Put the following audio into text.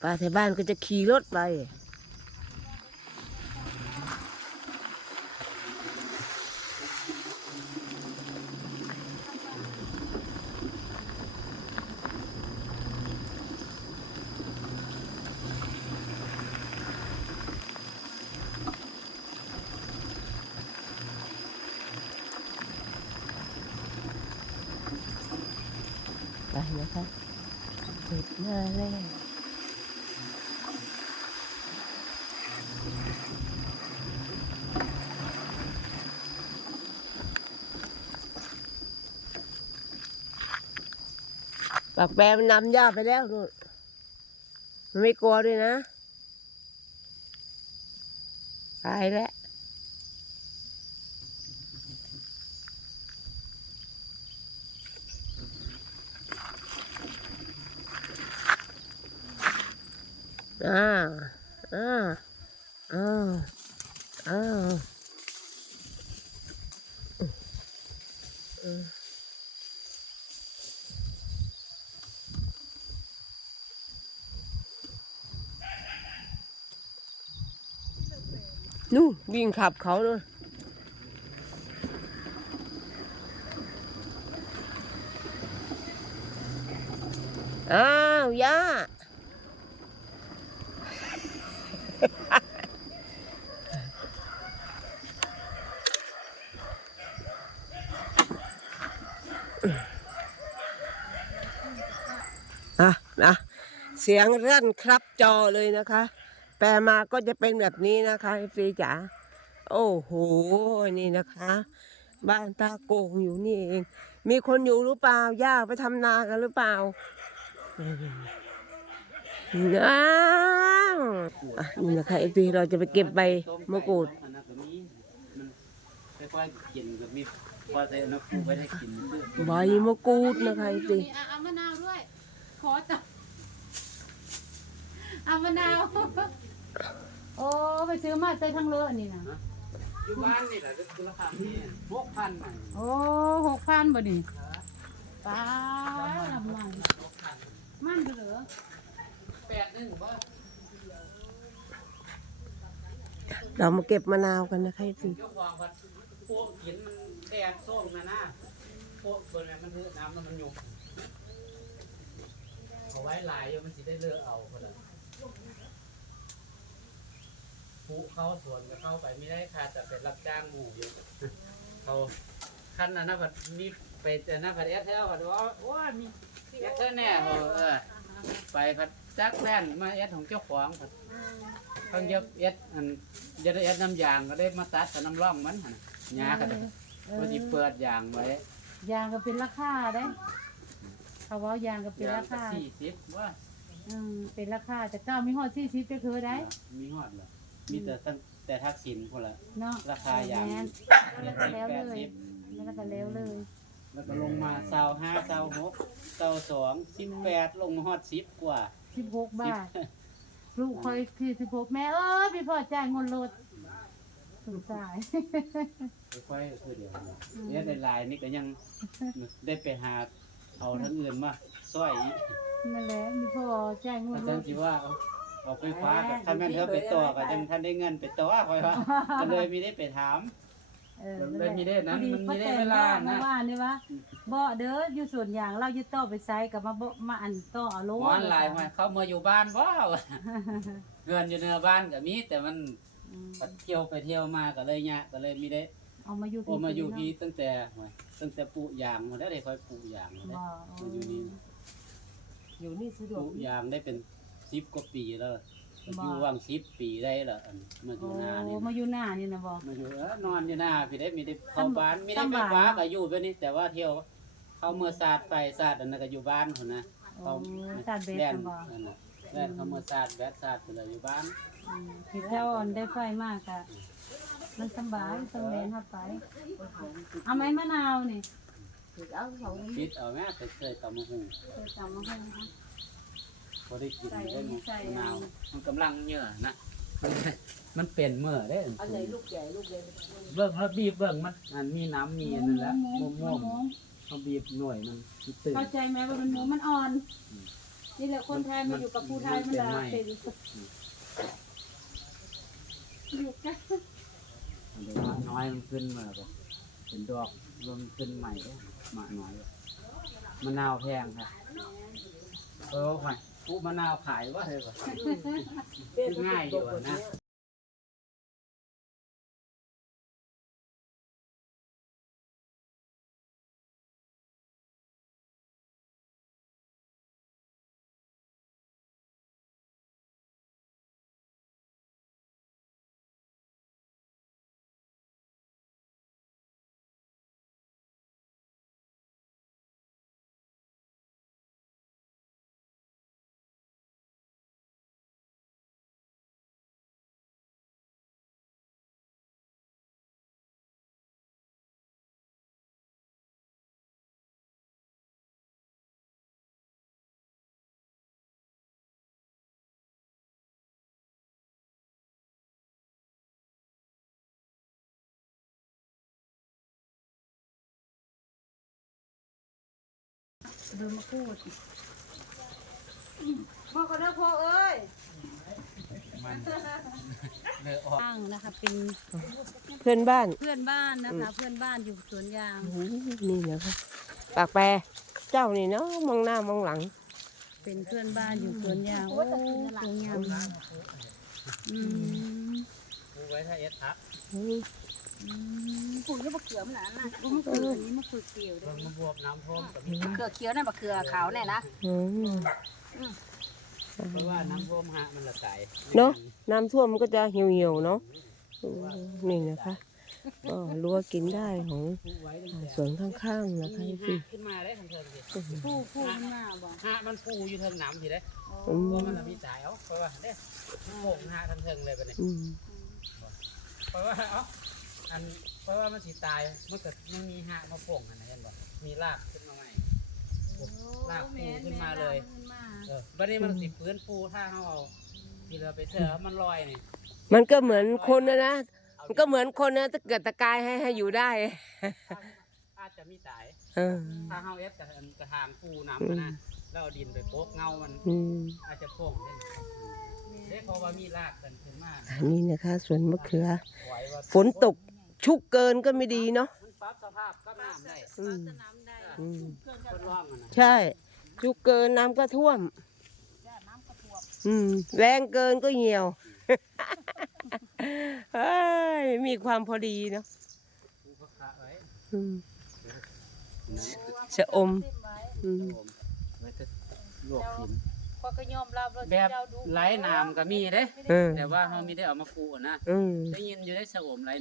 ป้าแถวบ้านก็จะขี่รถไป ไปนะคะเปิดหน้าแรก ปากแปรมันนำย่าไปแล้วนู่นมันไม่กลัวด้วยนะตายแล้วอ่าอ่าอ่าอ่า นู่นวิ่งขับเขาเลยอ้าวย่าอะนะเสียงรั่นครับจอเลยนะคะ แปลมาก็จะเป็นแบบนี้นะคะฟีจ๋าโอ้โหนี่นะคะ บ้านตาโกงอยู่นี่เอง มีคนอยู่หรือเปล่าย่าไปทำนากันหรือเปล่าน้าวอะนี่นะคะเอฟซีเราจะไปเก็บใบมะกรูดใบมะกรูดนะคะเอฟซีเอามะนาวด้วยขอจับเอามะนาว โอ้ไปซื้อมาใส่ทั้งเรือนี่นะอยู่บ้านนี่แหละคือราคาที่หกพันมันโอ้หกพันบ่ดิป้าลำมันมันเหลือแปดหนึ่งว่าเรามาเก็บมะนาวกันนะคะเอฟซีเจ้าของพัดพวกหินมันแดดส้มนะนะพวกเบอร์นั้นมันเลือน้ำแล้วมันหยุบเอาไว้หลายอยู่มันสิได้เลือกเอาคนละ ผู้เข้าสวนก็เข้าไปไม่ได้ค่ะแต่เป็นรับจ้างหมู่อยู่เขาขั้นอันนั้นผัดมีไปแต่นั้นผัดเอสเทลผัดว่าว่ามีเอสเทลแน่เหรอเออไปผัดจักแล่นมาเอสของเจ้าของผัดเขาเย็บเอสอันจะได้เอสน้ำยางก็ได้มาตัดกับน้ำร่องมันหั่นน่ะหญ้าก็ได้ก็สิเปิดยางไว้ยางก็เป็นราคาได้เขาว่ายางก็เป็นยางราก็คาสี่สิบว่าอืมเป็นราคาแต่เจ้ามีหอดสี่สิบจะคือได้ มีหอดเหรอ มีแต่ตั้งแต่ทักษิณพอละ เนาะราคายาง แม่นแล้วก็แล้วแปดเลยสิบแล้วก็แล้วเลยแล้วก็ลงมาเสาห้าเสาหกเสาสองสิบแปดลงมาฮอดสิบกว่า สิบหกบาท ลูกคอยคือสิบหกแม่เอ้ยพี่พ่อจ่ายเงินรถสงสารค่อยๆคือเดี๋ยวนะเนี่ยในไลน์นี่ก็ยังได้ไปหาเอาทั้งอื่นมาซอยอีกนั่นแหละพี่พ่อจ่ายเงิอานรจารถย์คิดว่าเอา เอาไฟฟ้ากับท่านแม่นเธอไปต่อกับจังท่านได้เงินไปต่อคอยว่าก็เลยมีได้ไปถาม เออมันมีได้นั้นพอมันมีได้ป้แตเวลานะเมื่อวานนี่วะบ่เด้ออยู่ส่วนอย่างเรายึดต่อไปใช้กับมาบ่มาอันต่อเอาโลหมอนไลน์มาเขามาอยู่บ้านว้าวเงินอยู่เหนือบ้านก็มีแต่มันอืมไปเที่ยวไปเที่ยวมาก็เลยเนี่ยก็เลยมีได้เอามาอยู่โอมาอยู่ที่ตั้งแต่โอ้ยตั้งแต่ปลูกยางมาได้ได้ค่อยปลูกยางมาได้บ่มาอยู่นี่อยู่นี่สะดปวกลูกยางได้เป็น สิบกว่าปีแล้วอยู่ว่างสิบปีได้ละอันมาอโอ้ยู่นานี่มาอยู่หน้านี่นะบ่มาอยู่เออนอนอยู่หน้าพี่ได้มีได้เข้าบ้านมีได้สำไฟบายฟ้าก็อยู่ไปนี่แต่ว่าเที่ยวเข้าเมื่อศาสตร์ไปศาสตร์อันนั้นก็อยู่บ้านคนนะโอ้เขาสาดเบสแล่นนะบ่นั่นน่ะแล่นเขาเมื่อศาสตร์แบดศาสตร์ไปเลยอยู่บ้านอืมคิดแล้วอ่อนได้ไฟมากอะมันสบายต้องแม่นเข้าไป เอาไหมมะนาวนี่ เอาสองคิดเอาแม่ไปเคยตำมะฮุง เคยจำมาให้ นะพอได้กินใส่ได้มะใส่นาวมันกำลังเยอะนะ มันเป็นเมื่อได้อันไหนลูกใหญ่ลูกเล็กเบิ่งแล้วบีบเบิ่งมันมันมีน้ำมีอันนั้นแหละหมูม่วงหมูๆเขาบีบหน่วยมันตื่นเข้าใจไหมว่ามันหมูมันอ่อน นี่แหละคนไทยมาอยู่กับผู้ไทยมันละเป็นอยู่กันเดี๋ยวมะน้อยมันขึ้นมาแล้วก็เป็นดอกรวมนขึ้นใหม่เลยมะน้อยมะนาวแพงค่ะเออขายปุ๊มะนาวขายว่าเลยว่ะง่ายอยู่อะนะ เดินมาพูดพ่อก็ได้พ่อเอ้ยมันเลอะออกตั้งนะคะเป็นเพื่อนบ้าน เพื่อนบ้านนะคะ เพื่อนบ้านอยู่สวนยางอืมนี่นะคะปากแปรเจ้านี่เนาะมองหน้ามองหลัง เป็นเพื่อนบ้านอยู่สวนยางโอ้สวยงามอืมดูไว้ถ้าเอสทักอืม ปลูกยี่มะเขือมันนะนะมะเขืออันนี้มะเขือเขียวด้วมัยนมาบวบน้ำท่วมกับมีมะเขือเขียวนั่นมะเขือขาวเนี่ยนะอืมเพราะว่าน้ำท่วมฮะมันละสายเนอะน้ำท่วมมันก็จะเหี่ยวๆเนาะอืมนี่นะคะก็รั้วกินได้ของปลูกไว้ตั้งอ่าแต่สวนข้างๆนะคะมีพี่ฮะขึ้นมาได้ทันเทิงสิผู้ผู้มันมาบ่ฮะมันปูอยู่เทิงน้ำสิได้อืมเพราะมันละมีสายเอาเพราะว่าเด้โป่งฮะทันเทิงเลยไปเนี่ยอืมเพราะว่าเอ้า อันเพราะว่ามันสิตายมันเกิดมันมีฮะมาโป่งอันนั้นเห็นบ่มีรากขึ้นมาใหม่ ลากปูขึ้นมาเลย เออบัดนี้มันสิฟื้นฟูถ้าเขาเอาที่เราไปเชื่อมันลอยนี่มันก็เหมือนคนนะนะมันก็เหมือนคนนะถ้าเกิดตะกายให้ให้อยู่ได้ อาจจะมีสาย เออถ้าเฮาเอฟกระกระถางปูน้ำมันนะแล้วเอาดินไปโปกเงามันอืมอาจจะโป่งเล่นเด้เพราะว่ามีรากกันขึ้นมาอันนี้นะคะสวนมะเขือไหวว่าฝนตก ชุกเกินก็ไม่ดีเนาะมันปรับสภาพก็น้ำได้อืมน้ำได้อืมคนว่างมันนะใช่ ชุกเกินน้ำก็ท่วมอืม แรงเกินก็เหี่ยวเฮ้ยมีความพอดีเนาะปูก็ขะไว้อืม นะชะอม อืมผมไว้จะลวกกิน พอก็ยอมรับว่าแบบเจ้าดูไร้น้ำก็มีเด้ เออแต่ว่าเฮามีได้เอามาปลูกอะนะ อืม ได้ยินอยู่ได้สะอมไร้